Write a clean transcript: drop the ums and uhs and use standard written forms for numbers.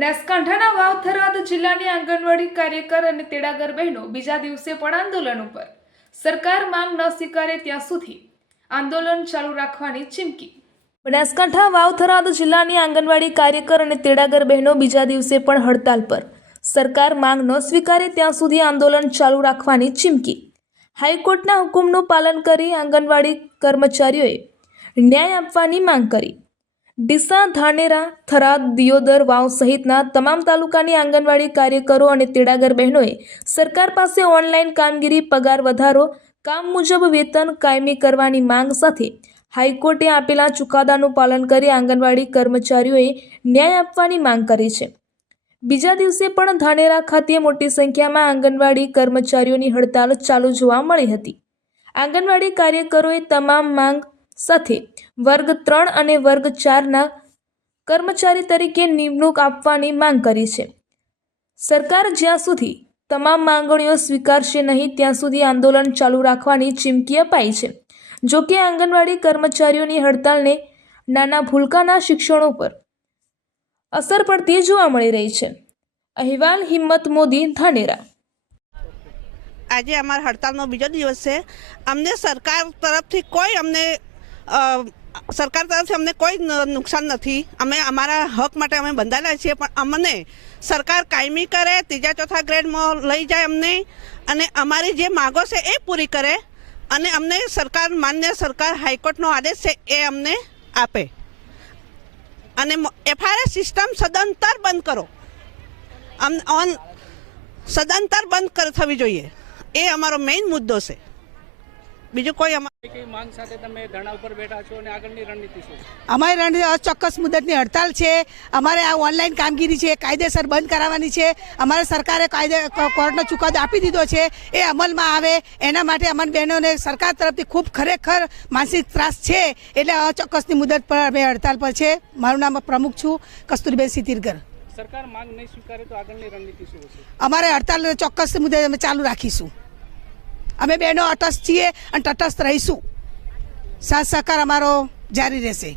બનાસકાંઠાના વાવ થરાદ જિલ્લાની આંગણવાડી કાર્યકર અને તેડાગર બહેનો બીજા દિવસે પણ આંદોલન ઉપર સરકાર માંગ ન સ્વીકારે ત્યાં સુધી આંદોલન ચાલુ રાખવાની ચીમકી। બનાસકાંઠા વાવ થરાદ જિલ્લાની આંગણવાડી કાર્યકર અને તેડાગર બહેનો બીજા દિવસે પણ હડતાલ પર સરકાર માંગ ન સ્વીકારે ત્યાં સુધી આંદોલન ચાલુ રાખવાની ચીમકી। હાઈકોર્ટના હુકમનું પાલન કરી આંગણવાડી કર્મચારીઓએ ન્યાય આપવાની માંગ કરી। ડીસા, ધાનેરા, થરાદ, દિયોદર, વાવ સહિતના તમામ તાલુકાની આંગણવાડી કાર્યકરો અને તેડાગર બહેનોએ સરકાર પાસે ઓનલાઈન કામગીરી, પગાર વધારો, કામ મુજબ વેતન કાયમી કરવાની માંગ સાથે હાઈકોર્ટે આપેલા ચુકાદાનું પાલન કરી આંગણવાડી કર્મચારીઓએ ન્યાય આપવાની માંગ કરી છે। બીજા દિવસે પણ ધાનેરા ખાતે મોટી સંખ્યામાં આંગણવાડી કર્મચારીઓની હડતાલ ચાલુ જોવા મળી હતી। આંગણવાડી કાર્યકરોએ તમામ માંગ સાથે વર્ગ 3 અને વર્ગ 4ના કર્મચારી તરીકે નિમણૂક આપવાની માંગ કરી છે। સરકાર જ્યાં સુધી તમામ માંગણીઓ સ્વીકારશે નહીં ત્યાં સુધી આંદોલન ચાલુ રાખવાની ચીમકી અપાઈ છે। જો કે આંગણવાડી કર્મચારીઓની હડતાલને નાના ભૂલકાના શિક્ષણો પર અસર પડતી જોવા મળી રહી છે। અહેવાલ હિંમત મોદી, ધાનેરા। આજે અમારા હડતાલનો બીજો દિવસ છે। અમને સરકાર તરફથી કોઈ નુકસાન નથી। અમે અમારા હક માટે અમે બંધાયેલા છીએ, પણ અમને સરકાર કાયમી કરે, ત્રીજા ચોથા ગ્રેડમાં લઈ જાય અમને, અને અમારી જે માગો છે એ પૂરી કરે, અને અમને માન્ય સરકાર હાઈકોર્ટનો આદેશ છે એ અમને આપે, અને એફઆરએસ સિસ્ટમ સદંતર બંધ કરો, સદંતર બંધ થવી જોઈએ। એ અમારો મેઇન મુદ્દો છે। બીજું કોઈ માંગ સાથે તમે ધરણા ઉપર બેઠા છો અને આગળની રણનીતિ શું? અમારી રણનીતિ અચોક્કસ મુદતની હડતાલ છે। અમારે આ ઓનલાઈન કામગીરી છે કાયદેસર બંધ કરાવવાની છે। અમારે સરકારે કોર્ટનો ચુકાદો આપી દીધો છે, એ અમલમાં આવે એના માટે અમારી બહેનોને સરકાર તરફથી ખૂબ ખરેખર માનસિક ત્રાસ છે, એટલે અચોક્કસની મુદત પર અમે હડતાલ પર છે। મારું નામ પ્રમુખ છું કસ્તુરીબેન સિતિરગર। સરકાર માંગ નહીં સ્વીકારે તો આગળની રણનીતિ શું હશે? અમારે હડતાલ ચોક્કસ મુદ્દે અમે ચાલુ રાખીશું। અમે બહેનો તટસ્થ છીએ અને તટસ્થ રહીશું। સાથ સહકાર અમારો જારી રહેશે।